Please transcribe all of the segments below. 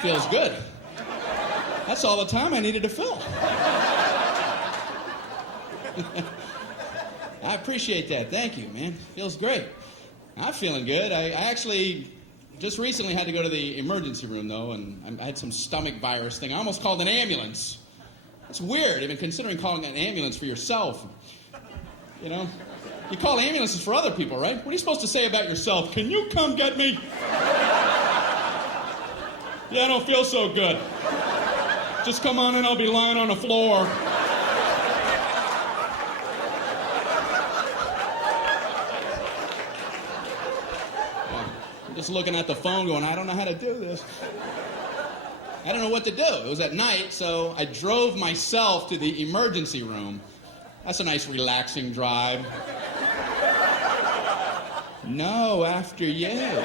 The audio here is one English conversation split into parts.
Feels good. That's all the time I needed to fill. I appreciate that. Thank you, man. Feels great. I'm feeling good. I actually just recently had to go to the emergency room, though, and I had some stomach virus thing. I almost called an ambulance. It's weird, even considering calling an ambulance for yourself. You know? You call ambulances for other people, right? What are you supposed to say about yourself? Can you come get me? Yeah, I don't feel so good. Just come on in, I'll be lying on the floor. I'm just looking at the phone going, I don't know how to do this. I don't know what to do. It was at night, so I drove myself to the emergency room. That's a nice, relaxing drive. No, after you.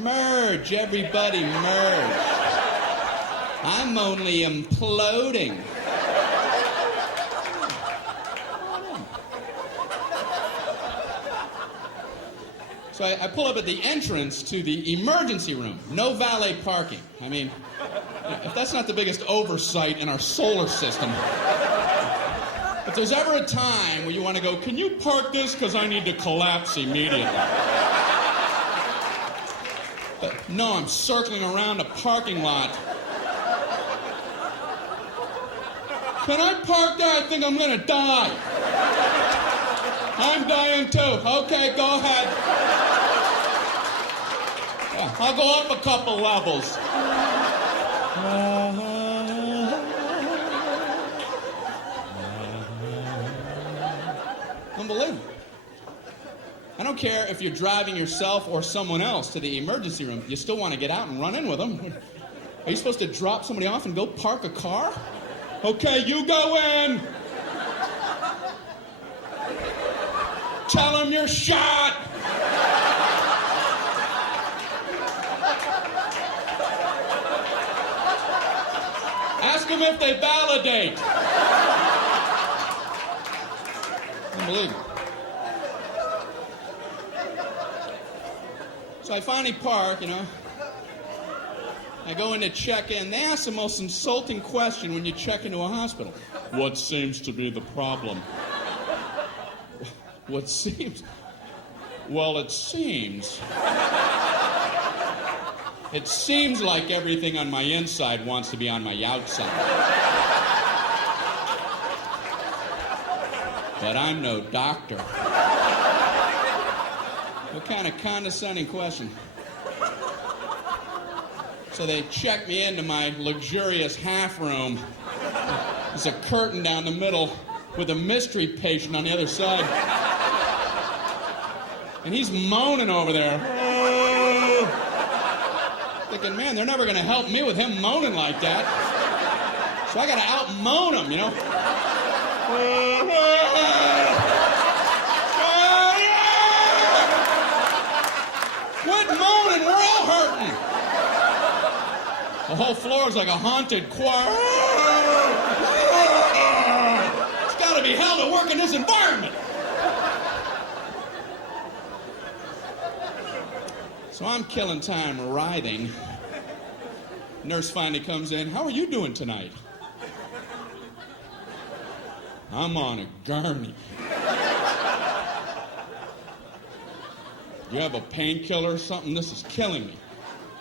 Merge, everybody merge. I'm only imploding. So I pull up at the entrance to the emergency room. No valet parking. I mean, if that's not the biggest oversight in our solar system. If there's ever a time where you want to go, can you park this because I need to collapse immediately? But no, I'm circling around a parking lot. Can I park there? I think I'm going to die. I'm dying too. Okay, go ahead. Yeah, I'll go up a couple levels. Unbelievable. I don't care if you're driving yourself or someone else to the emergency room. You still want to get out and run in with them. Are you supposed to drop somebody off and go park a car? Okay, you go in. Tell them you're shot. Ask them if they validate. Unbelievable. So I finally park, you know. I go in to check in. They ask the most insulting question when you check into a hospital. What seems to be the problem? What seems? Well, it seems. It seems like everything on my inside wants to be on my outside. But I'm no doctor. What kind of condescending question? So they check me into my luxurious half room. There's a curtain down the middle with a mystery patient on the other side. And he's moaning over there. Thinking, man, they're never going to help me with him moaning like that. So I got to out-moan him, you know. Quit moaning, we're all hurting. The whole floor is like a haunted choir. It's got to be hell to work in this environment. So I'm killing time writhing. Nurse finally comes in. How are you doing tonight? I'm on a gurney. Do you have a painkiller or something? This is killing me.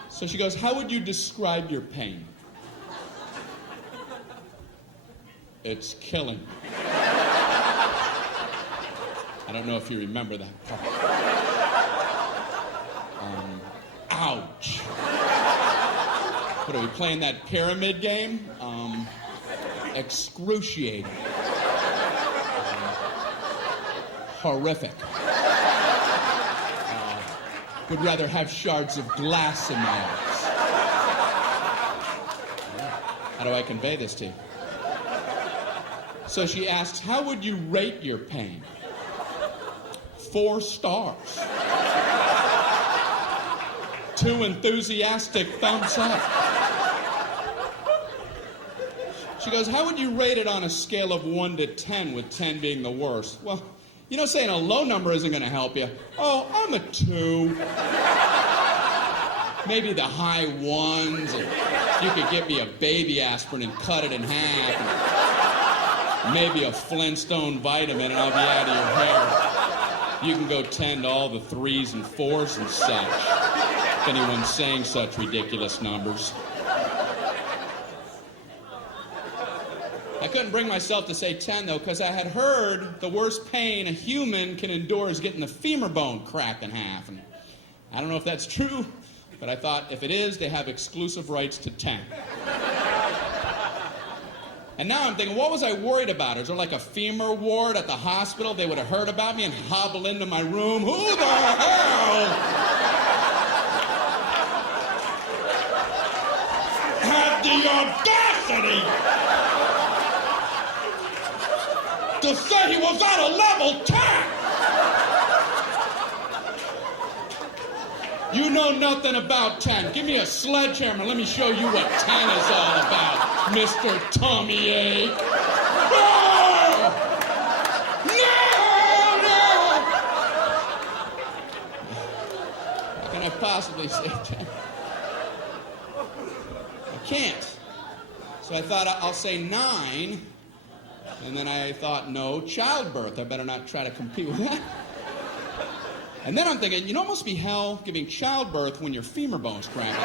So she goes, how would you describe your pain? It's killing me. I don't know if you remember that part. Ouch. What, are we playing that pyramid game? Excruciating. Horrific. Would rather have shards of glass in my eyes. How do I convey this to you? So she asks, how would you rate your pain? 4 stars. 2 enthusiastic thumbs up. She goes, how would you rate it on a scale of 1 to 10, with 10 being the worst? Well, you know, saying a low number isn't going to help you. Oh, I'm a 2. maybe the high ones. And you could get me a baby aspirin and cut it in half. And maybe a Flintstone vitamin and I'll be out of your hair. You can go tend to all the 3s and 4s and such. If anyone's saying such ridiculous numbers. I couldn't bring myself to say 10, though, because I had heard the worst pain a human can endure is getting the femur bone cracked in half. And I don't know if that's true, but I thought if it is, they have exclusive rights to 10. And now I'm thinking, what was I worried about? Is there like a femur ward at the hospital? They would have heard about me and hobble into my room. Who the hell had the audacity to say he was on a level 10? You know nothing about 10. Give me a sledgehammer. Let me show you what 10 is all about, Mr. Tommy Ache. No! No! No! How can I possibly say 10? I can't. So I thought I'll say 9. And then I thought, no, childbirth. I better not try to compete with that. And then I'm thinking, you know, it must be hell giving childbirth when your femur bone's cracked.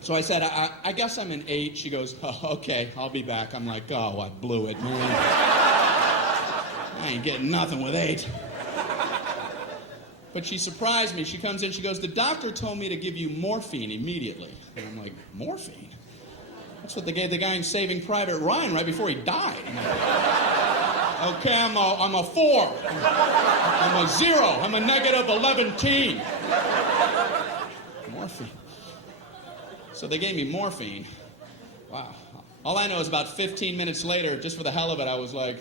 So I said, I guess I'm an 8. She goes, oh, okay, I'll be back. I'm like, oh, I blew it, man. I ain't getting nothing with 8. But she surprised me. She comes in, she goes, the doctor told me to give you morphine immediately. And I'm like, morphine? That's what they gave the guy in Saving Private Ryan right before he died. Like, okay, I'm a 4. I'm a 0. I'm a negative 11. Morphine. So they gave me morphine. Wow. All I know is about 15 minutes later, just for the hell of it, I was like,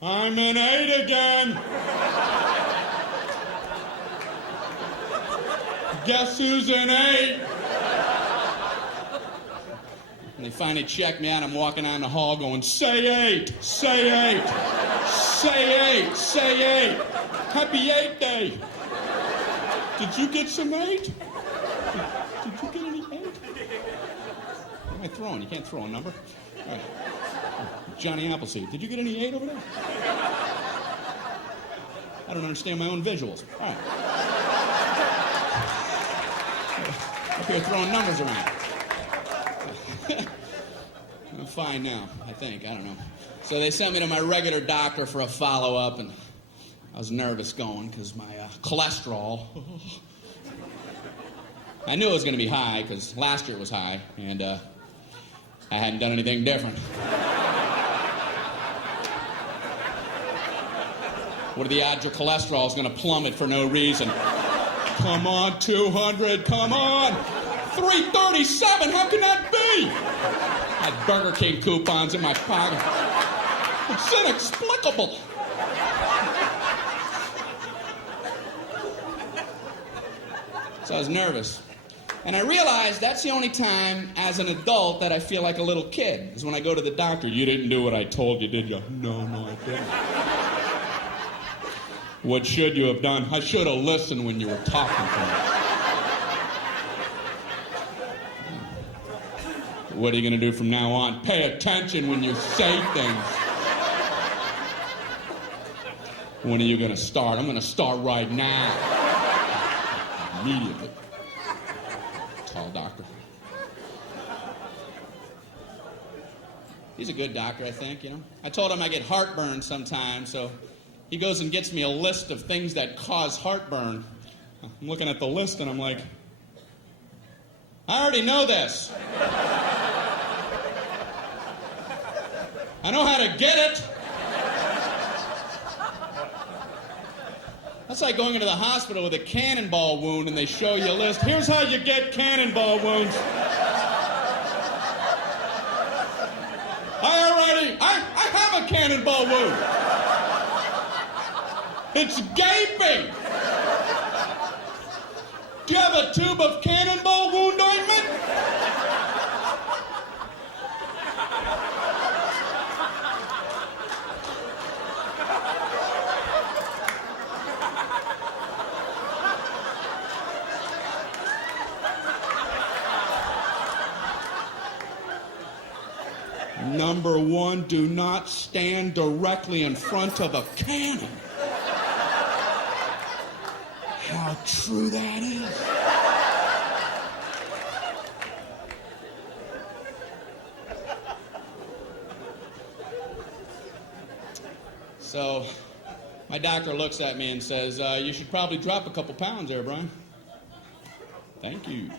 I'm an 8 again. Guess who's an 8? And they finally checked me out. I'm walking down the hall going, say 8, say 8, say 8, say 8. Happy 8 day. Did you get some 8? Did you get any 8? What am I throwing? You can't throw a number. All right. Johnny Appleseed. Did you get any 8 over there? I don't understand my own visuals. All right. Up here throwing numbers around. I'm fine now, I think. I don't know. So they sent me to my regular doctor for a follow-up, and I was nervous going because my cholesterol. I knew it was going to be high because last year it was high, and I hadn't done anything different. What are the odds your cholesterol is going to plummet for no reason? Come on, 200, come on! 337, how can that be? I had Burger King coupons in my pocket. It's inexplicable. So I was nervous. And I realized that's the only time as an adult that I feel like a little kid. Is when I go to the doctor. You didn't do what I told you, did you? No, I didn't. What should you have done? I should have listened when you were talking to me. What are you going to do from now on? Pay attention when you say things. When are you going to start? I'm going to start right now. Immediately. Tall doctor. He's a good doctor, I think, you know. I told him I get heartburn sometimes, so he goes and gets me a list of things that cause heartburn. I'm looking at the list and I'm like, I already know this. I know how to get it. That's like going into the hospital with a cannonball wound and they show you a list. Here's how you get cannonball wounds. I have a cannonball wound. It's gaping. Do you have a tube of cannonball wound ointment? Number one, do not stand directly in front of a cannon. How true that is. So, my doctor looks at me and says, you should probably drop a couple pounds there, Brian. Thank you.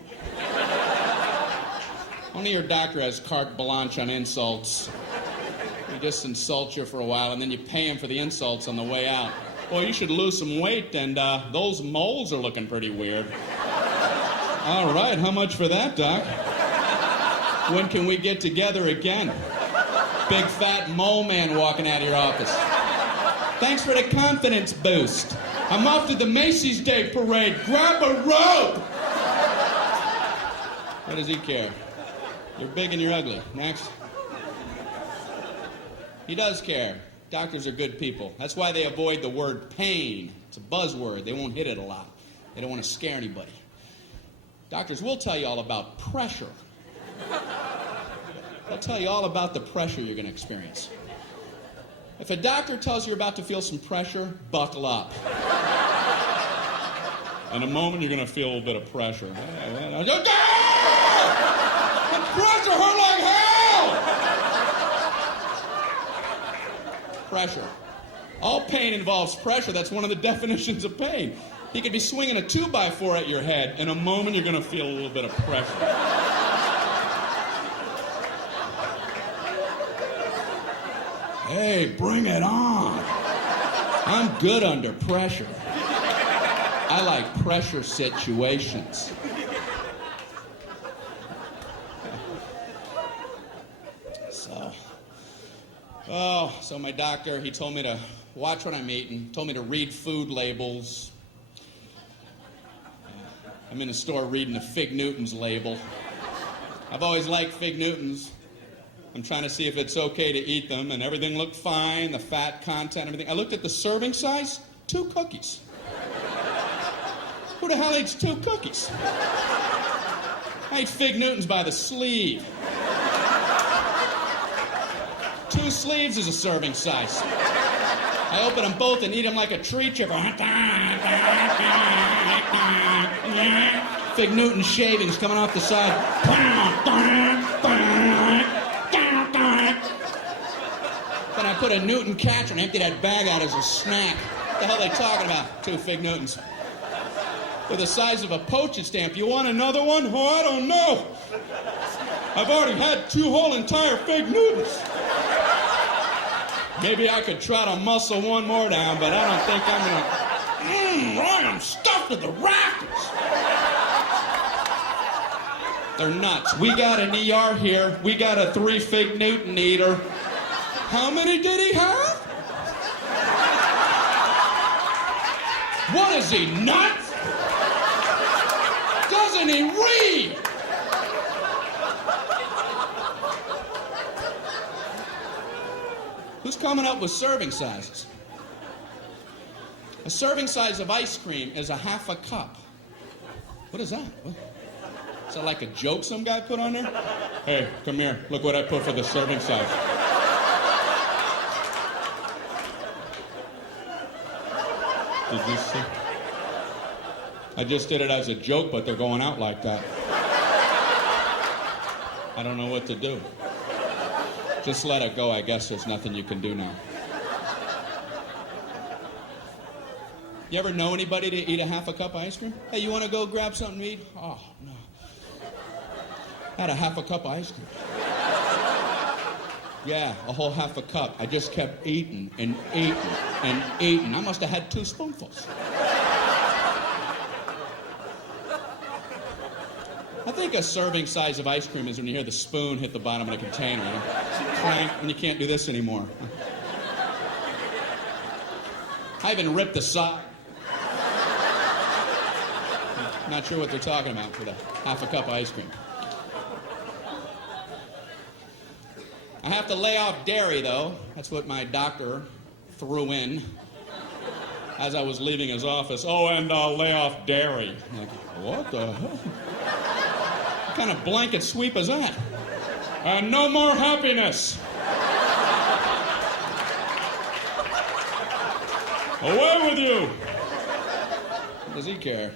Only your doctor has carte blanche on insults. He just insults you for a while, and then you pay him for the insults on the way out. Boy, you should lose some weight, and those moles are looking pretty weird. All right, how much for that, Doc? When can we get together again? Big fat mole man walking out of your office. Thanks for the confidence boost. I'm off to the Macy's Day Parade. Grab a rope! What does he care? You're big and you're ugly. Next. He does care. Doctors are good people. That's why they avoid the word pain. It's a buzzword. They won't hit it a lot. They don't want to scare anybody. Doctors will tell you all about pressure. They'll tell you all about the pressure you're going to experience. If a doctor tells you you're about to feel some pressure, buckle up. In a moment, you're going to feel a little bit of pressure. The pressure hurt like hell! Pressure. All pain involves pressure. That's one of the definitions of pain. He could be swinging a 2x4 at your head. In a moment, you're going to feel a little bit of pressure. Hey, bring it on. I'm good under pressure. I like pressure situations. So my doctor, he told me to watch what I'm eating, told me to read food labels. I'm in the store reading the Fig Newtons label. I've always liked Fig Newtons. I'm trying to see if it's okay to eat them, and everything looked fine, the fat content, everything. I looked at the serving size, 2 cookies. Who the hell eats 2 cookies? I eat Fig Newtons by the sleeve. 2 sleeves is a serving size. I open them both and eat them like a tree chipper. Fig Newton shavings coming off the side. Then I put a Newton catcher and empty that bag out as a snack. What the hell are they talking about? 2 Fig Newtons. They're the size of a postage stamp. You want another one? Oh, I don't know. I've already had 2 whole entire Fig Newtons. Maybe I could try to muscle one more down, but I don't think I'm gonna... Right, I'm stuffed to the rafters. They're nuts. We got an ER here. We got a 3 Fig Newton eater. How many did he have? What is he, nuts? Doesn't he read? Who's coming up with serving sizes? A serving size of ice cream is a half a cup. What is that? What? Is that like a joke some guy put on there? Hey, come here. Look what I put for the serving size. Did you see? I just did it as a joke, but they're going out like that. I don't know what to do. Just let it go. I guess there's nothing you can do now. You ever know anybody to eat a half a cup of ice cream? Hey, you want to go grab something to eat? Oh, no. I had a half a cup of ice cream. Yeah, a whole half a cup. I just kept eating and eating and eating. I must have had 2 spoonfuls. I think a serving size of ice cream is when you hear the spoon hit the bottom of the container, you know? Clank, and you can't do this anymore. I even ripped the side. Not sure what they're talking about for the half a cup of ice cream. I have to lay off dairy, though. That's what my doctor threw in as I was leaving his office. Oh, and lay off dairy. I'm like, what the hell? What kind of blanket sweep is that? And no more happiness. Away with you. Does he care?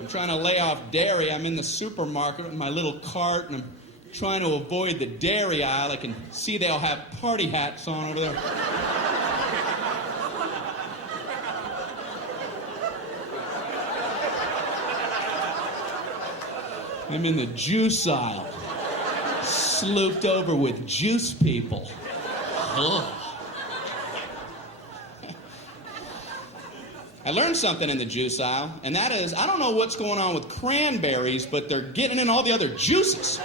I'm trying to lay off dairy. I'm in the supermarket with my little cart, and I'm trying to avoid the dairy aisle. I can see they all have party hats on over there. I'm in the juice aisle, slooped over with juice people. Ugh. I learned something in the juice aisle, and that is, I don't know what's going on with cranberries, but they're getting in all the other juices.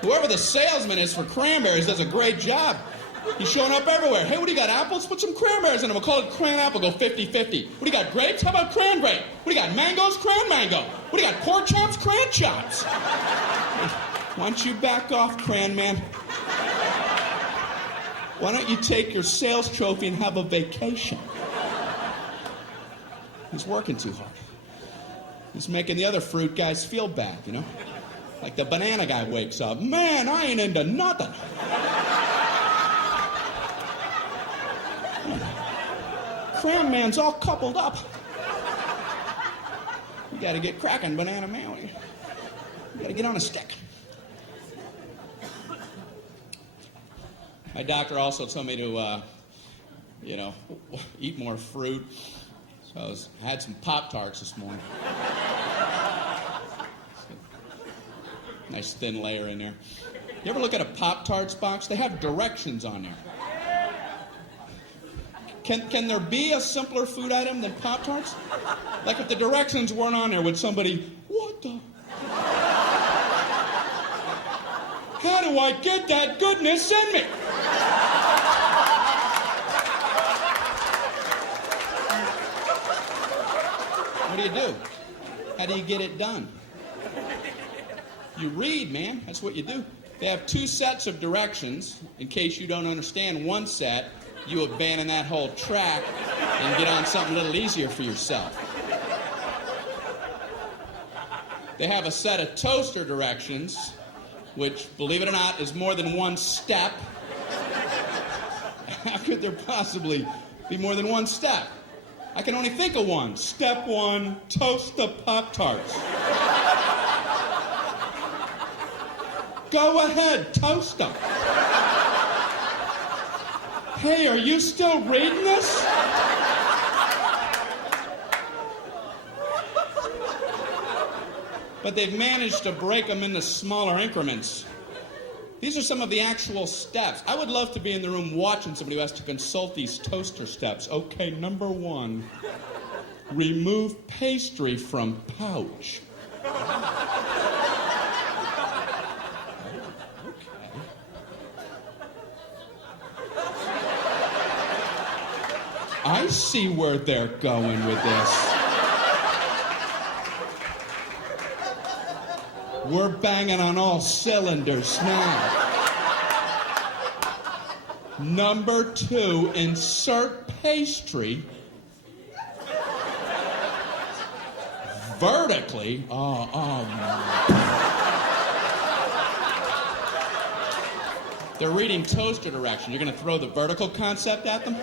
Whoever the salesman is for cranberries does a great job. He's showing up everywhere. Hey, what do you got, apples? Put some cranberries in them. We'll call it cran apple, go 50-50. What do you got, grapes? How about cran grape? What do you got, mangoes? Cran mango. What do you got, pork chops? Cran chops. Why don't you back off, cran man? Why don't you take your sales trophy and have a vacation? He's working too hard. He's making the other fruit guys feel bad, you know? Like the banana guy wakes up, man, I ain't into nothing. Cram man's all coupled up. You gotta get cracking, banana man. You gotta get on a stick. My doctor also told me to, eat more fruit. So I had some Pop-Tarts this morning. Nice thin layer in there. You ever look at a Pop-Tarts box? They have directions on there. Can there be a simpler food item than Pop-Tarts? Like if the directions weren't on there, would somebody, what the? How do I get that goodness in me? What do you do? How do you get it done? You read, man. That's what you do. They have 2 sets of directions. In case you don't understand one set, you abandon that whole track and get on something a little easier for yourself. They have a set of toaster directions, which, believe it or not, is more than 1 step. How could there possibly be more than 1 step? I can only think of one. Step 1, toast the Pop-Tarts. Go ahead, toast them. Hey, are you still reading this? But they've managed to break them into smaller increments. These are some of the actual steps. I would love to be in the room watching somebody who has to consult these toaster steps. Okay, number 1, remove pastry from pouch. I see where they're going with this. We're banging on all cylinders now. Number 2, insert pastry vertically. They're reading toaster direction. You're going to throw the vertical concept at them?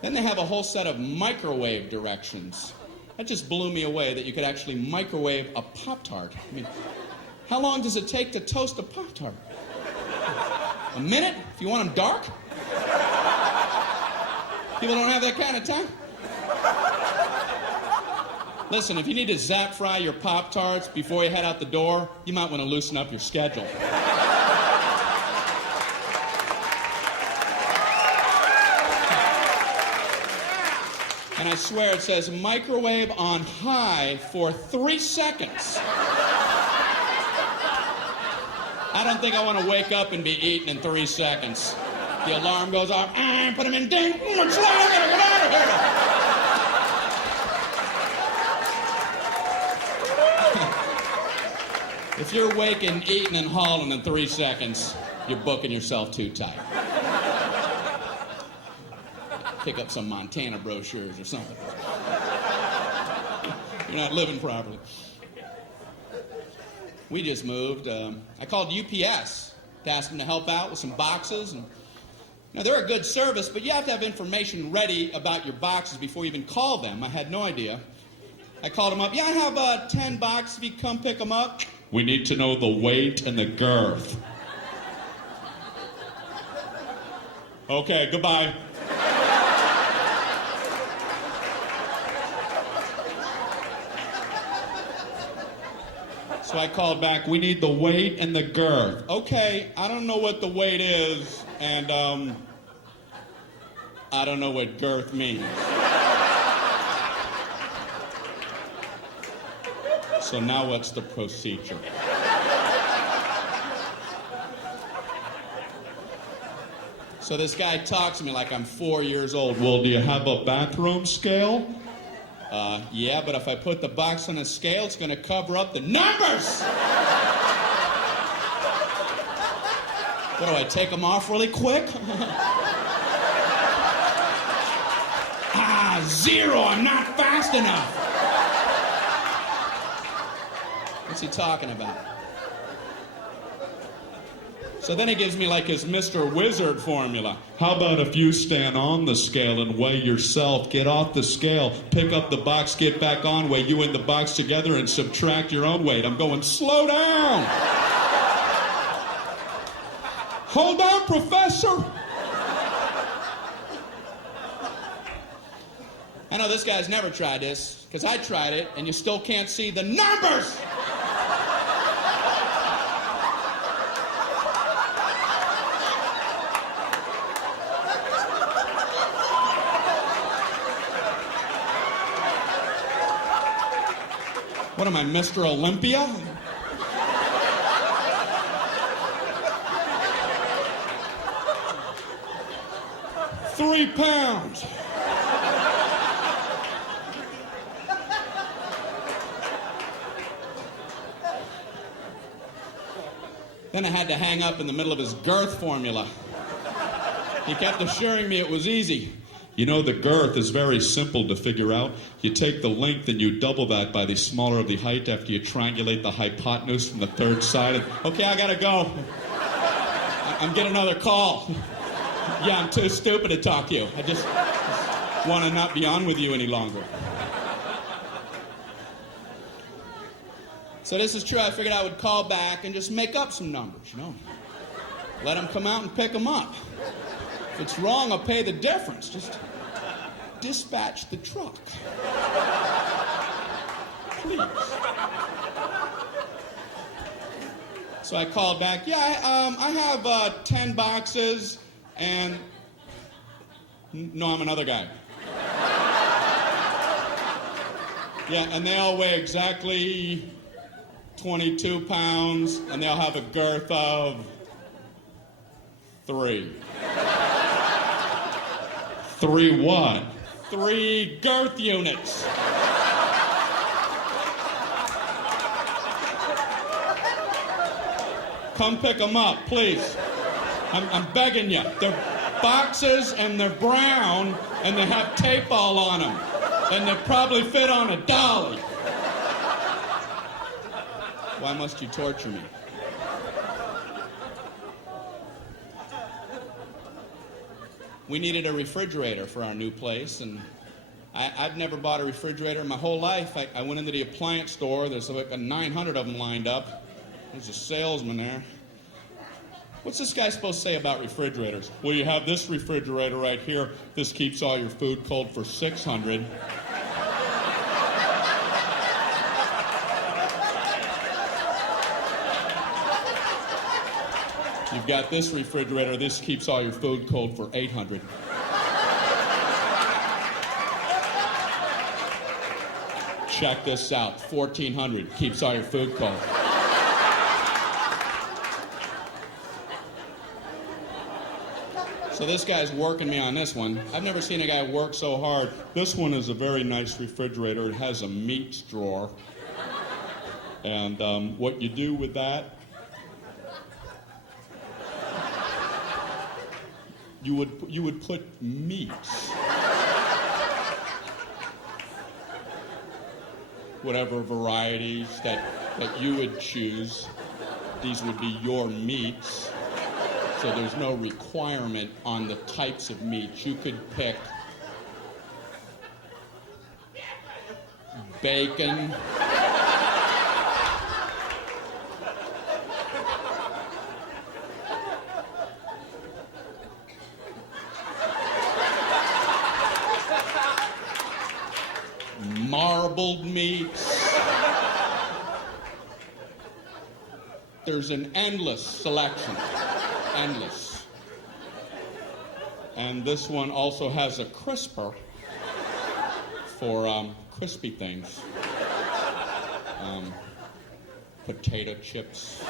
Then they have a whole set of microwave directions. That just blew me away that you could actually microwave a Pop-Tart. I mean, how long does it take to toast a Pop-Tart? A minute? If you want them dark? People don't have that kind of time. Listen, if you need to zap fry your Pop-Tarts before you head out the door, you might want to loosen up your schedule. And I swear it says microwave on high for 3 seconds. I don't think I want to wake up and be eaten in 3 seconds. The alarm goes off. Put them in ding. It's late. I gotta get out of here. If you're waking, eating, and hauling in 3 seconds, you're booking yourself too tight. pick up some Montana brochures or something. You're not living properly. We just moved. I called UPS to ask them to help out with some boxes. And, they're a good service, but you have to have information ready about your boxes before you even call them. I had no idea. I called them up. Yeah, I have 10 boxes. If you come pick them up. We need to know the weight and the girth. Okay, goodbye. So I called back, we need the weight and the girth. Okay, I don't know what the weight is, and I don't know what girth means. So now what's the procedure? So this guy talks to me like I'm 4 years old. Well, do you have a bathroom scale? Yeah, but if I put the box on a scale, it's going to cover up the numbers! What do I take them off really quick? 0, I'm not fast enough. What's he talking about? So then he gives me like his Mr. Wizard formula. How about if you stand on the scale and weigh yourself, get off the scale, pick up the box, get back on, weigh you and the box together and subtract your own weight. I'm going, slow down. Hold on, Professor. I know this guy's never tried this, because I tried it, and you still can't see the numbers. What am I, Mr. Olympia? £3. Then I had to hang up in the middle of his girth formula. He kept assuring me it was easy. You know, the girth is very simple to figure out. You take the length and you double that by the smaller of the height after you triangulate the hypotenuse from the third side. Okay, I gotta go. I'm getting another call. Yeah, I'm too stupid to talk to you. I just want to not be on with you any longer. So this is true. I figured I would call back and just make up some numbers, Let them come out and pick them up. If it's wrong, I'll pay the difference. Just dispatch the truck. Please. So I called back. Yeah, I have 10 boxes and... No, I'm another guy. Yeah, and they all weigh exactly 22 pounds, and they'll have a girth of 3. 3 what? 3 girth units. Come pick them up, please. I'm begging you. They're boxes, and they're brown, and they have tape all on them. And they probably fit on a dolly. Why must you torture me? We needed a refrigerator for our new place, and I've never bought a refrigerator in my whole life. I went into the appliance store. There's like 900 of them lined up. There's a salesman there. What's this guy supposed to say about refrigerators? Well, you have this refrigerator right here. This keeps all your food cold for 600. You've got this refrigerator. This keeps all your food cold for 800. Check this out. 1,400 keeps all your food cold. So this guy's working me on this one. I've never seen a guy work so hard. This one is a very nice refrigerator. It has a meats drawer. And what you do with that, you would put meats whatever varieties that you would choose. These would be your meats. So there's no requirement on the types of meats. You could pick bacon, marbled meats. There's an endless selection. Endless. And this one also has a crisper for crispy things. Potato chips.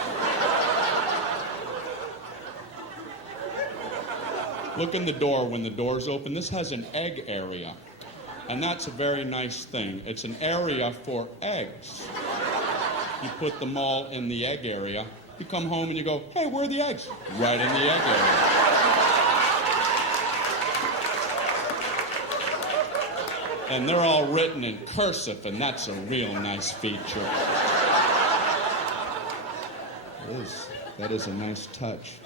Look in the door when the door's open. This has an egg area. And that's a very nice thing. It's an area for eggs. You put them all in the egg area. You come home and you go, hey, where are the eggs? Right in the egg area. And they're all written in cursive, and that's a real nice feature. That is a nice touch.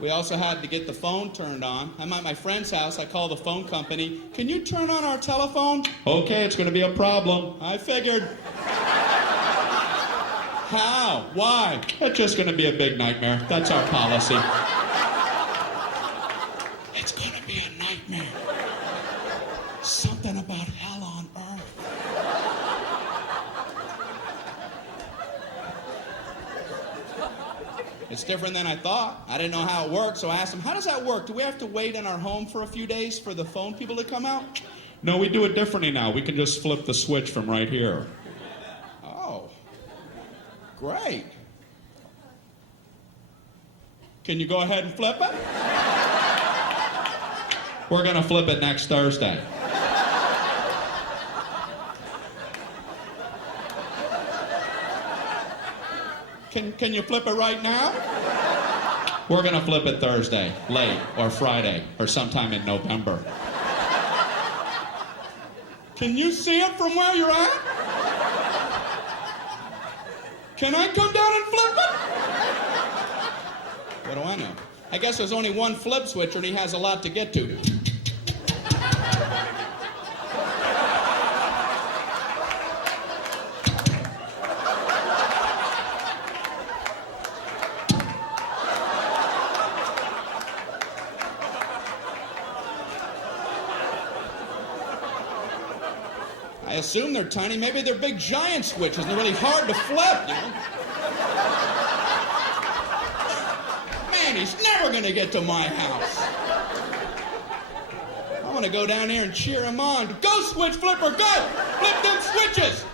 We also had to get the phone turned on. I'm at my friend's house. I call the phone company. Can you turn on our telephone? Okay, it's going to be a problem. I figured. How? Why? It's just going to be a big nightmare. That's our policy. It's going to be a nightmare. Something about hell on earth. It's different than I thought. I didn't know how it worked, so I asked him, how does that work? Do we have to wait in our home for a few days for the phone people to come out? No, we do it differently now. We can just flip the switch from right here. Oh, great. Can you go ahead and flip it? We're going to flip it next Thursday. Can you flip it right now? We're going to flip it Thursday, late, or Friday, or sometime in November. Can you see it from where you're at? Can I come down and flip it? What do I know? I guess there's only one flip switch and he has a lot to get to. I assume they're tiny. Maybe they're big giant switches and they're really hard to flip, you know? Man, he's never going to get to my house. I'm going to go down there and cheer him on. Go, switch flipper, go! Flip them switches!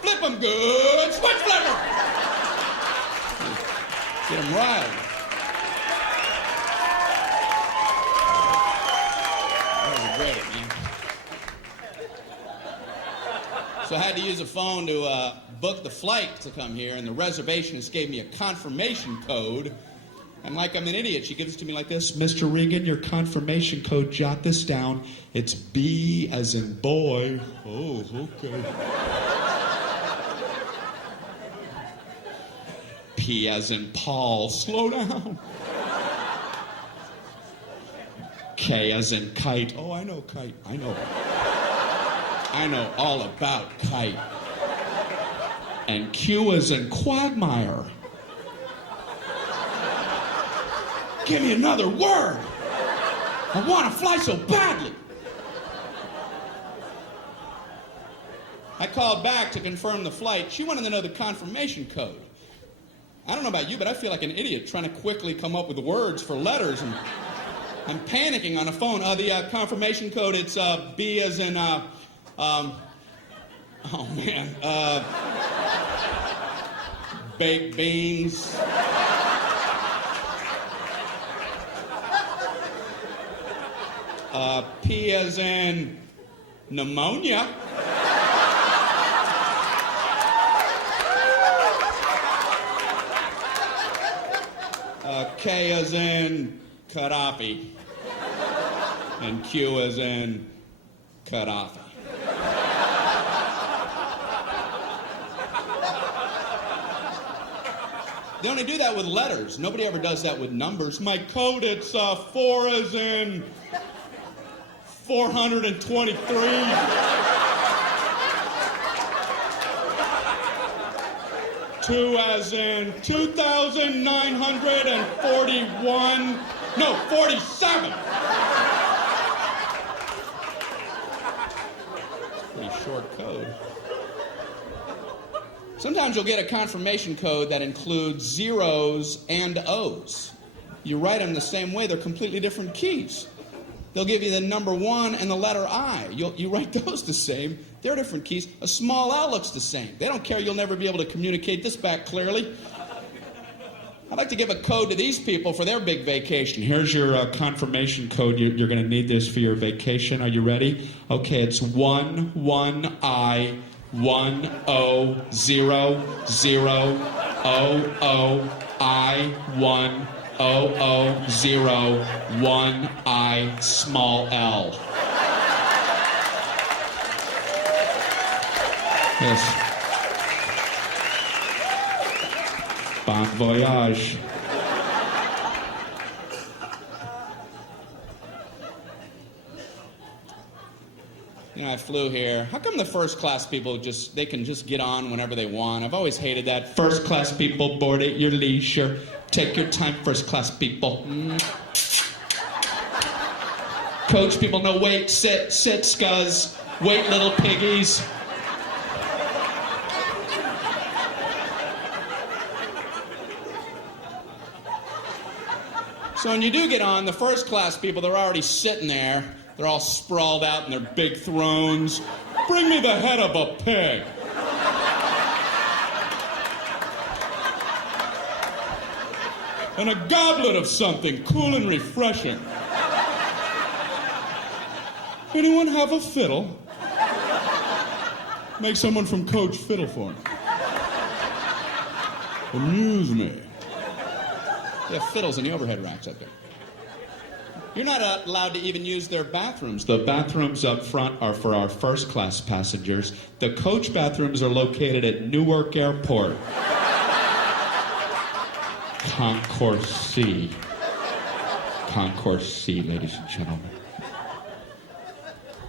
Flip them good! Switch flipper! Get him riled. That was great, man. So I had to use a phone to book the flight to come here, and the reservationist gave me a confirmation code. And like I'm an idiot, she gives it to me like this. Mr. Regan, your confirmation code, jot this down. It's B as in boy. Oh, okay. P as in Paul. Slow down. K as in kite. Oh, I know kite. I know all about kite. And Q as in quagmire. Give me another word. I want to fly so badly. I called back to confirm the flight. She wanted to know the confirmation code. I don't know about you, but I feel like an idiot trying to quickly come up with words for letters, and I'm panicking on the phone. The confirmation code, it's B as in, oh man, baked beans. P as in pneumonia. K as in Gaddafi. And Q as in Gaddafi. They only do that with letters. Nobody ever does that with numbers. My code, it's 4 as in 423. 2 as in 2,941. No, 47. Pretty short code. Sometimes you'll get a confirmation code that includes zeros and O's. You write them the same way, they're completely different keys. They'll give you the number 1 and the letter I. You write those the same. They're different keys. A small L looks the same. They don't care. You'll never be able to communicate this back clearly. I'd like to give a code to these people for their big vacation. Here's your confirmation code. You're going to need this for your vacation. Are you ready? Okay, it's 11I 1000I10001I small L. Yes. Bon voyage. You know, I flew here. How come the first class people they can just get on whenever they want? I've always hated that. First class people, board at your leisure. Take your time, first class people. Coach people, no, wait, sit, scuzz. Wait, little piggies. So when you do get on, the first class people, they're already sitting there. They're all sprawled out in their big thrones. Bring me the head of a pig. And a goblet of something cool and refreshing. Anyone have a fiddle? Make someone from Coach fiddle for me. Amuse me. They have fiddles in the overhead racks up there. You're not allowed to even use their bathrooms. The bathrooms up front are for our first class passengers. The coach bathrooms are located at Newark Airport. Concourse C. Concourse C, ladies and gentlemen.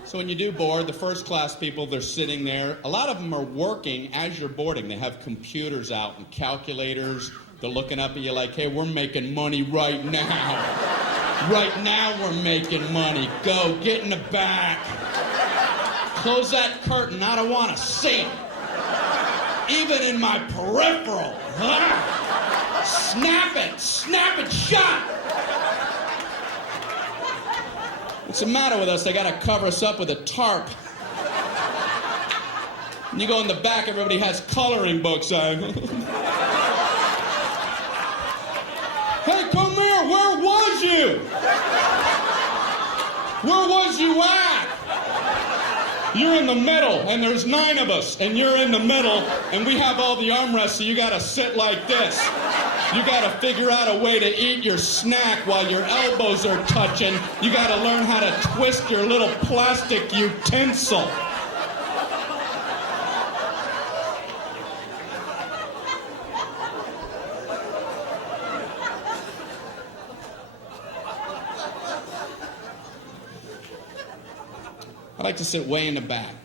So when you do board, the first class people, they're sitting there. A lot of them are working as you're boarding. They have computers out and calculators. They're looking up at you like, hey, we're making money right now. Right now we're making money. Go, get in the back. Close that curtain. I don't want to see it. Even in my peripheral. Snap it shut. What's the matter with us? They got to cover us up with a tarp. And you go in the back, everybody has coloring books on. Hey, come here, where was you? Where was you at? You're in the middle, and there's 9 of us, and you're in the middle, and we have all the armrests, so you gotta sit like this. You gotta figure out a way to eat your snack while your elbows are touching. You gotta learn how to twist your little plastic utensil. I like to sit way in the back.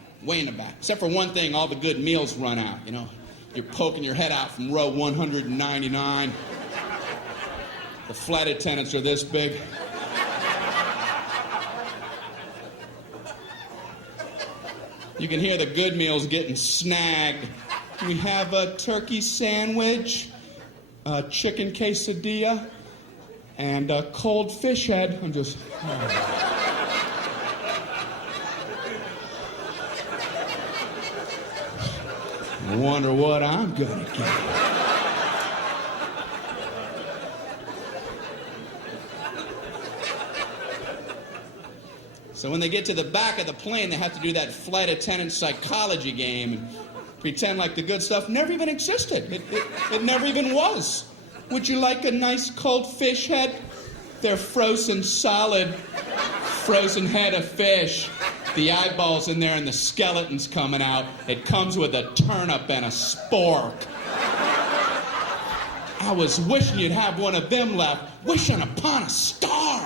Except for one thing, all the good meals run out, you know. You're poking your head out from row 199. The flight attendants are this big. You can hear the good meals getting snagged. We have a turkey sandwich, a chicken quesadilla, and a cold fish head. I'm just... I wonder what I'm gonna get. So when they get to the back of the plane, they have to do that flight attendant psychology game and pretend like the good stuff never even existed. It never even was. Would you like a nice cold fish head? They're frozen solid frozen head of fish. The eyeballs in there and the skeleton's coming out. It comes with a turnip and a spork. I was wishing you'd have one of them left, wishing upon a star.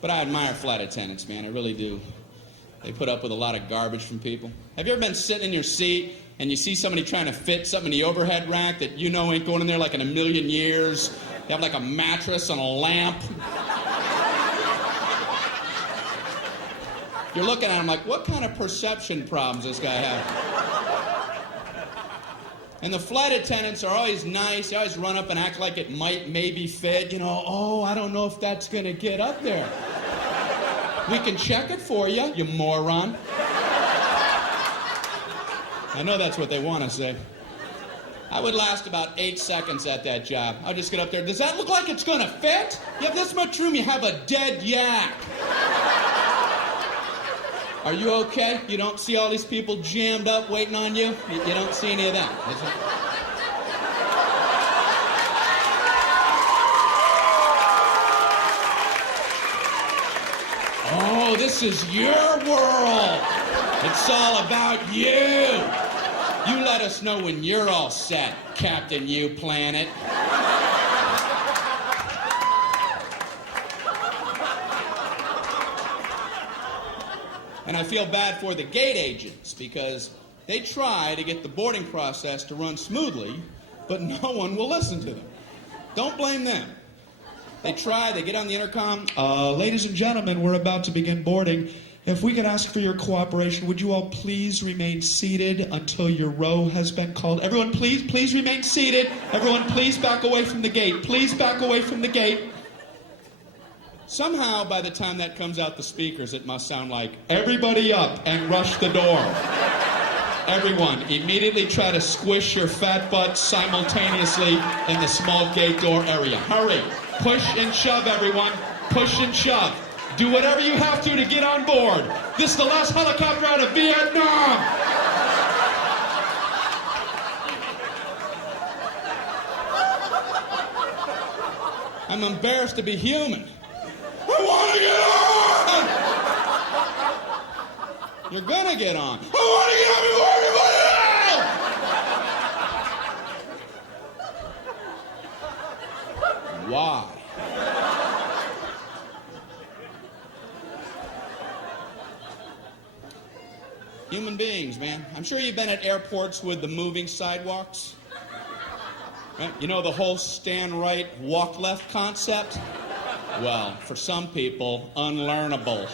But I admire flight attendants, man, I really do. They put up with a lot of garbage from people. Have you ever been sitting in your seat and you see somebody trying to fit something in the overhead rack that you know ain't going in there like in a million years? You have like a mattress and a lamp. You're looking at him like, what kind of perception problems does this guy have? And the flight attendants are always nice. They always run up and act like it might maybe fit. You know, oh, I don't know if that's going to get up there. We can check it for you, you moron. I know that's what they want to say. I would last about 8 seconds at that job. I'll just get up there. Does that look like it's going to fit? You have this much room, you have a dead yak. Are you okay? You don't see all these people jammed up waiting on you? You don't see any of that. Oh, this is your world. It's all about you. You let us know when you're all set, Captain You Planet. And I feel bad for the gate agents because they try to get the boarding process to run smoothly, but no one will listen to them. Don't blame them. They try, they get on the intercom. Ladies and gentlemen, we're about to begin boarding. If we could ask for your cooperation, would you all please remain seated until your row has been called? Everyone, please remain seated. Everyone, please back away from the gate. Please back away from the gate. Somehow, by the time that comes out the speakers, it must sound like, everybody up and rush the door. Everyone, immediately try to squish your fat butt simultaneously in the small gate door area. Hurry. Push and shove, everyone. Push and shove. Do whatever you have to get on board. This is the last helicopter out of Vietnam. I'm embarrassed to be human. I want to get on! You're gonna get on. I want to get on before everybody else! Why? Human beings, man. I'm sure you've been at airports with the moving sidewalks. Right? You know the whole stand right, walk left concept? Well, for some people, unlearnable.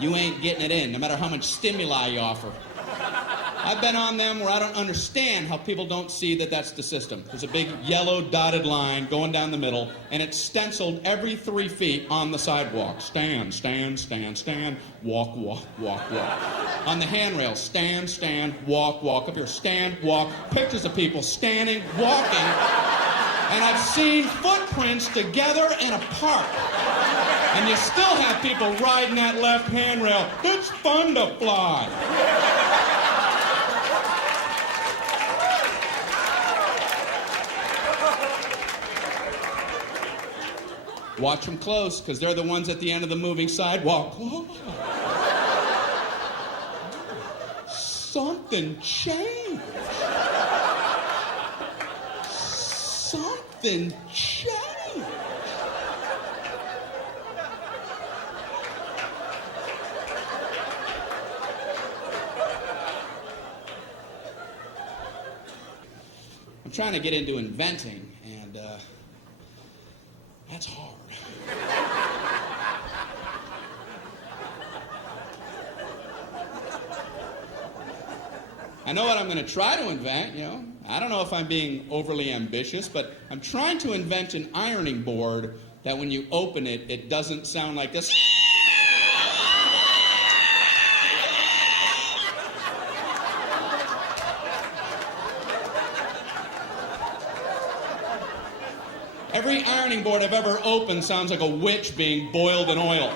You ain't getting it in, no matter how much stimuli you offer. I've been on them where I don't understand how people don't see that that's the system. There's a big yellow dotted line going down the middle, and it's stenciled every 3 feet on the sidewalk. Stand, stand, stand, stand, walk, walk, walk, walk. On the handrail, stand, stand, walk, walk. Up here, stand, walk. Pictures of people standing, walking, and I've seen footprints together and apart. And you still have people riding that left handrail. It's fun to fly. Watch them close, because they're the ones at the end of the moving sidewalk. Whoa. Something changed. Something changed. I'm trying to get into inventing, and that's hard. I know what I'm going to try to invent, you know. I don't know if I'm being overly ambitious, but I'm trying to invent an ironing board that when you open it, it doesn't sound like this. Every ironing board I've ever opened sounds like a witch being boiled in oil.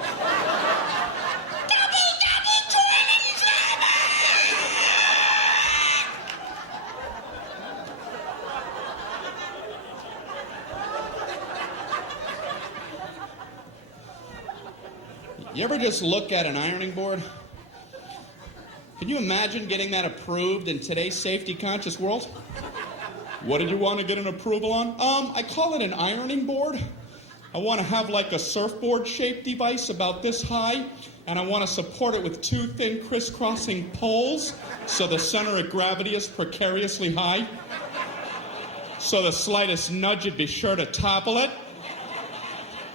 You ever just look at an ironing board? Can you imagine getting that approved in today's safety-conscious world? What did you want to get an approval on? I call it an ironing board. I want to have like a surfboard-shaped device about this high, and I want to support it with two thin crisscrossing poles so the center of gravity is precariously high. So the slightest nudge would be sure to topple it.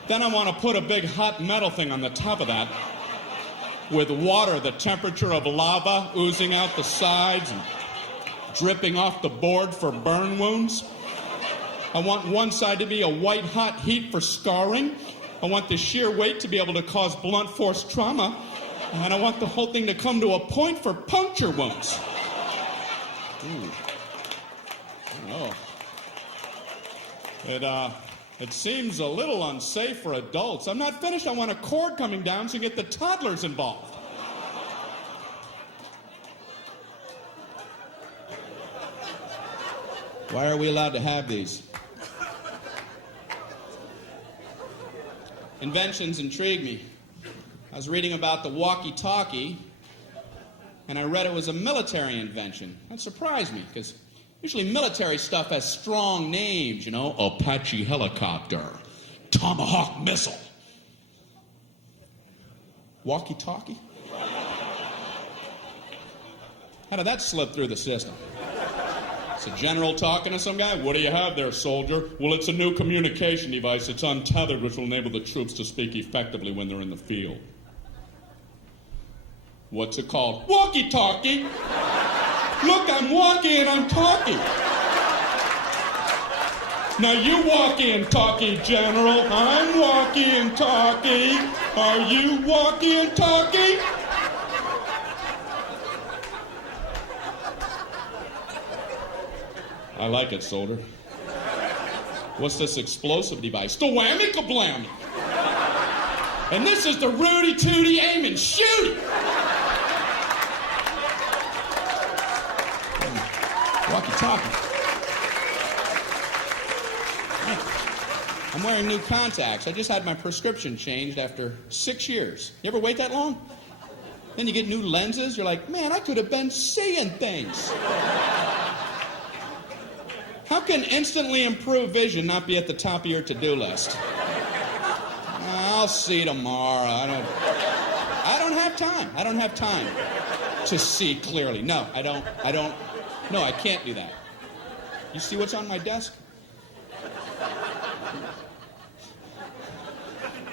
Then I want to put a big hot metal thing on the top of that with water, the temperature of lava oozing out the sides and dripping off the board for burn wounds. I want one side to be a white hot heat for scarring. I want the sheer weight to be able to cause blunt force trauma. And I want the whole thing to come to a point for puncture wounds. Ooh. Oh. It seems a little unsafe for adults. I'm not finished. I want a cord coming down so you get the toddlers involved. Why are we allowed to have these? Inventions intrigue me. I was reading about the walkie-talkie, and I read it was a military invention. That surprised me, because usually military stuff has strong names, you know, Apache helicopter, Tomahawk missile. Walkie-talkie? How did that slip through the system? It's a general talking to some guy. What do you have there, soldier? Well, it's a new communication device. It's untethered, which will enable the troops to speak effectively when they're in the field. What's it called? Walkie-talkie. Look, I'm walking and I'm talking. Now you walkie and talkie, General. I'm walkie and talkie. Are you walkie and talkie? I like it, soldier. What's this explosive device? The whammy kablammy. And this is the Rudy Tooty aim and shoot. Walkie-talkie. I'm wearing new contacts. I just had my prescription changed after 6 years. You ever wait that long? Then you get new lenses. You're like, man, I could have been seeing things. How can instantly improved vision not be at the top of your to-do list? I'll see tomorrow. I don't have time. I don't have time to see clearly. No, I don't. No, I can't do that. You see what's on my desk?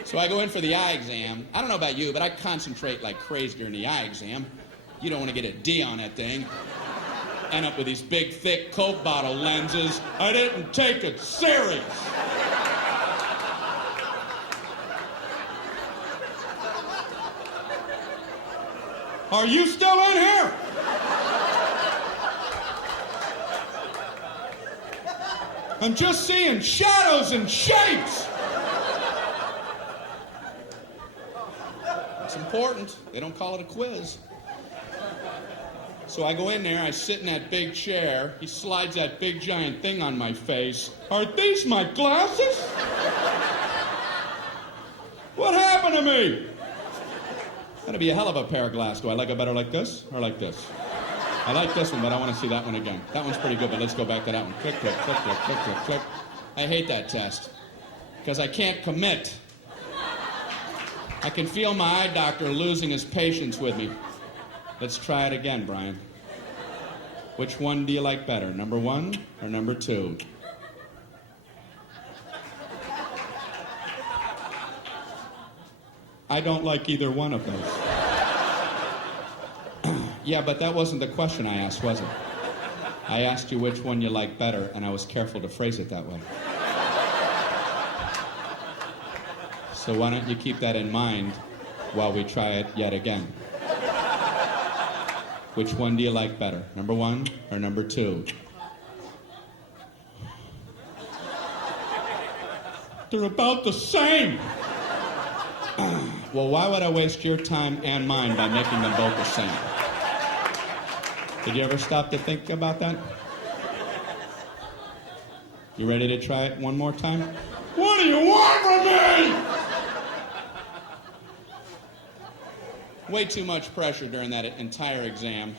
So I go in for the eye exam. I don't know about you, but I concentrate like crazy during the eye exam. You don't want to get a D on that thing. End up with these big, thick Coke bottle lenses. I didn't take it serious. Are you still in here? I'm just seeing shadows and shapes. It's important. They don't call it a quiz. So I go in there, I sit in that big chair. He slides that big giant thing on my face. Are these my glasses? What happened to me? That'd be a hell of a pair of glasses. Do I like it better like this or like this? I like this one, but I want to see that one again. That one's pretty good, but let's go back to that one. Click, click, click, click, click, click, click. I hate that test because I can't commit. I can feel my eye doctor losing his patience with me. Let's try it again, Brian. Which one do you like better, number 1 or number 2? I don't like either one of those. Yeah, but that wasn't the question I asked, was it? I asked you which one you like better, and I was careful to phrase it that way. So why don't you keep that in mind while we try it yet again? Which one do you like better, number 1 or number 2? They're about the same. Well, why would I waste your time and mine by making them both the same? Did you ever stop to think about that? You ready to try it one more time? What do you want from me? Way too much pressure during that entire exam.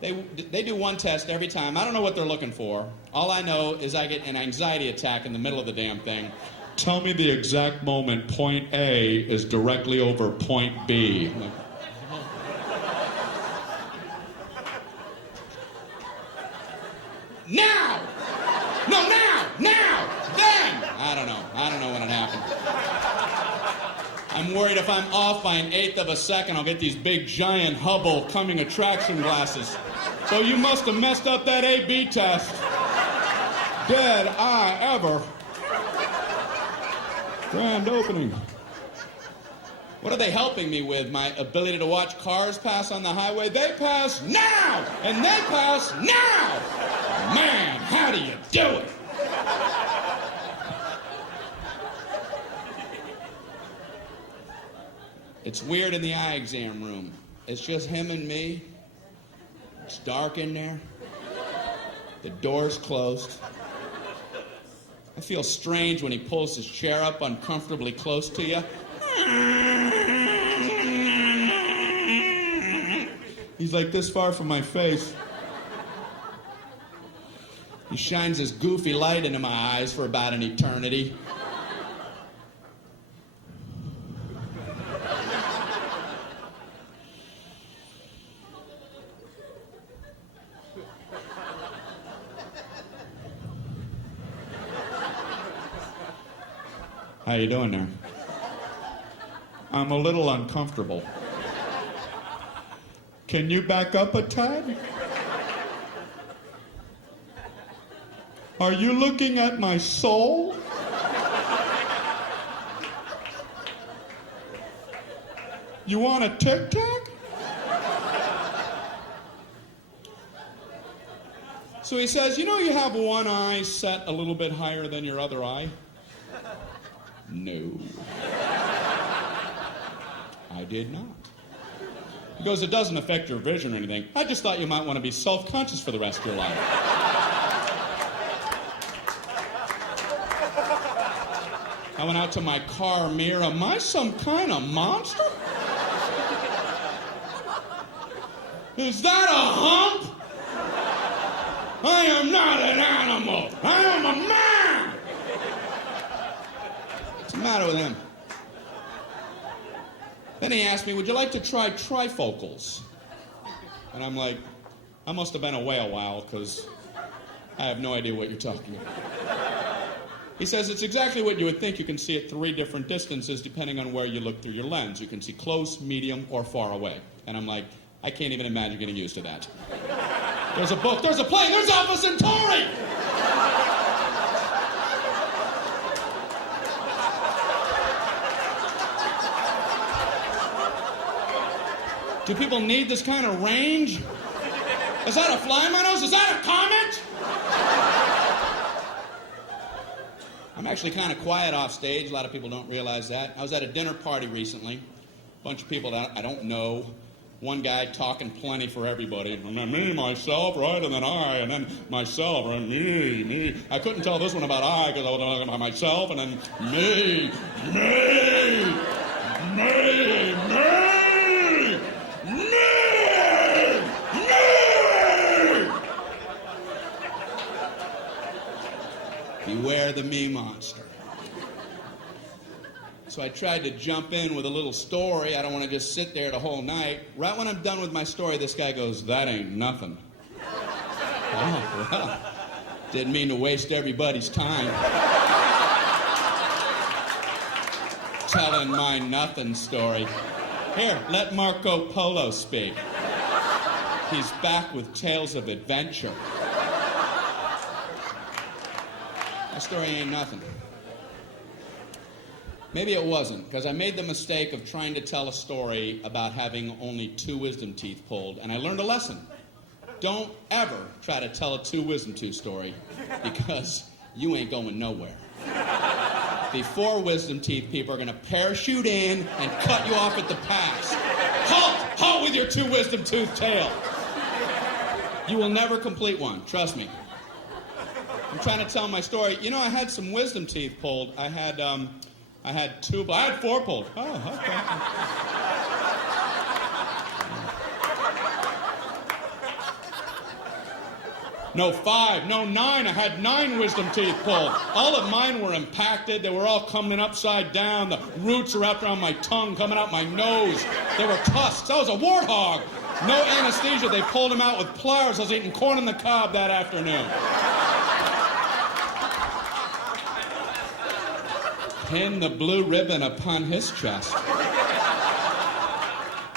They do one test every time. I don't know what they're looking for. All I know is I get an anxiety attack in the middle of the damn thing. Tell me the exact moment point A is directly over point B. I'm like, now! No, now! Now! Then! I don't know when it happened. I'm worried if I'm off by 1/8 of a second, I'll get these big, giant Hubble coming attraction glasses. So you must have messed up that A-B test. Did I ever? Grand opening. What are they helping me with? My ability to watch cars pass on the highway? They pass now! And they pass now! Man, how do you do it? It's weird in the eye exam room. It's just him and me. It's dark in there. The door's closed. I feel strange when he pulls his chair up uncomfortably close to you. He's like this far from my face. He shines his goofy light into my eyes for about an eternity. How you doing there? I'm a little uncomfortable. Can you back up a tad? Are you looking at my soul? You want a Tic Tac? So he says, you know you have one eye set a little bit higher than your other eye? No. I did not. He goes, it doesn't affect your vision or anything. I just thought you might want to be self-conscious for the rest of your life. I went out to my car mirror. Am I some kind of monster? Is that a hump? I am not an animal. I am a man. What's the matter with him? Then he asked me, would you like to try trifocals? And I'm like, I must have been away a while because I have no idea what you're talking about. He says, it's exactly what you would think. You can see at 3 different distances depending on where you look through your lens. You can see close, medium, or far away. And I'm like, I can't even imagine getting used to that. There's a book, there's a play, there's Alpha Centauri! Do people need this kind of range? Is that a fly in my nose? Is that a comet? I'm actually kind of quiet off stage. A lot of people don't realize that. I was at a dinner party recently. A bunch of people that I don't know. One guy talking plenty for everybody. And then me, myself, right? And then I, and then myself, and me. I couldn't tell this one about I because I was talking about myself, and then me. Beware the me monster. So I tried to jump in with a little story. I don't want to just sit there the whole night. Right when I'm done with my story, this guy goes, that ain't nothing. Oh, well, didn't mean to waste everybody's time. Telling my nothing story. Here, let Marco Polo speak. He's back with tales of adventure. My story ain't nothing. Maybe it wasn't, because I made the mistake of trying to tell a story about having only 2 wisdom teeth pulled, and I learned a lesson. Don't ever try to tell a 2 wisdom tooth story, because you ain't going nowhere. The 4 wisdom teeth people are going to parachute in and cut you off at the pass. Halt! Halt with your 2 wisdom tooth tale. You will never complete one, trust me. I'm trying to tell my story. You know, I had some wisdom teeth pulled. I had 4 pulled. Oh, okay. No 5, no 9. I had 9 wisdom teeth pulled. All of mine were impacted. They were all coming upside down. The roots are wrapped around my tongue, coming out my nose. They were tusks. I was a warthog. No anesthesia. They pulled him out with pliers. I was eating corn on the cob that afternoon. Pin the blue ribbon upon his chest.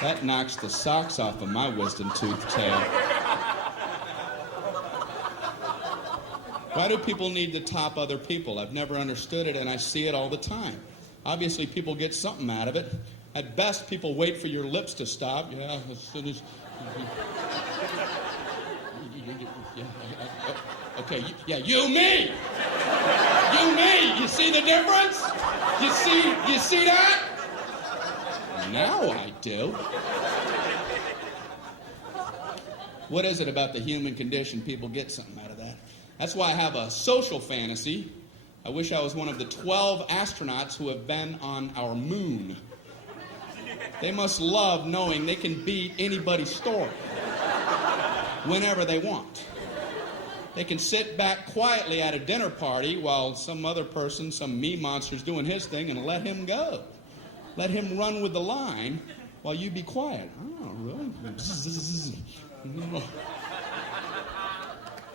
That knocks the socks off of my wisdom tooth tail. Why do people need to top other people? I've never understood it, and I see it all the time. Obviously, people get something out of it. At best, people wait for your lips to stop. Yeah, as soon as... Okay, you, me! You, me! You see the difference? You see that? Now I do. What is it about the human condition? People get something out of that. That's why I have a social fantasy. I wish I was one of the 12 astronauts who have been on our moon. They must love knowing they can beat anybody's story whenever they want. They can sit back quietly at a dinner party while some other person, some me monster's doing his thing, and let him go. Let him run with the line while you be quiet. Oh, really?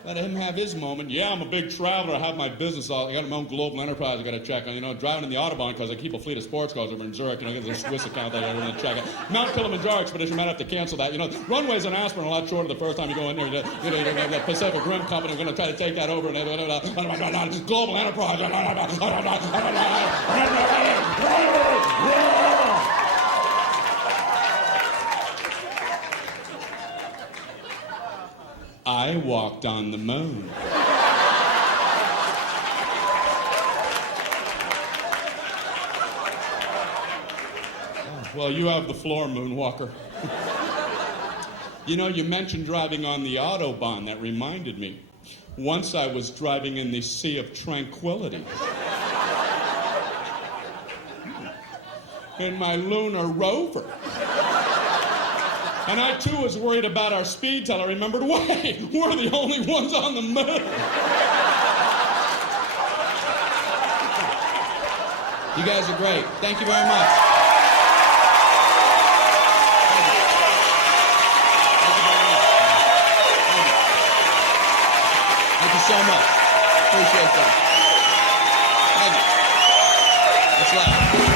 Let him have his moment. Yeah, I'm a big traveler. I have my business. I got my own global enterprise I got to check on. Driving in the Autobahn because I keep a fleet of sports cars over in Zurich. I get this Swiss account that I got to check on. Mount Kilimanjaro expedition, might have to cancel that. Runways in Aspen are a lot shorter the first time you go in there. The Pacific Rim Company, we're going to try to take that over. Global enterprise. I walked on the moon. Well, you have the floor, Moonwalker. You mentioned driving on the Autobahn. That reminded me. Once I was driving in the Sea of Tranquility. In my lunar rover. And I, too, was worried about our speed till I remembered, wait, we're the only ones on the moon. You guys are great. Thank you very much. Thank you so much. Appreciate that. Thank you. That's loud.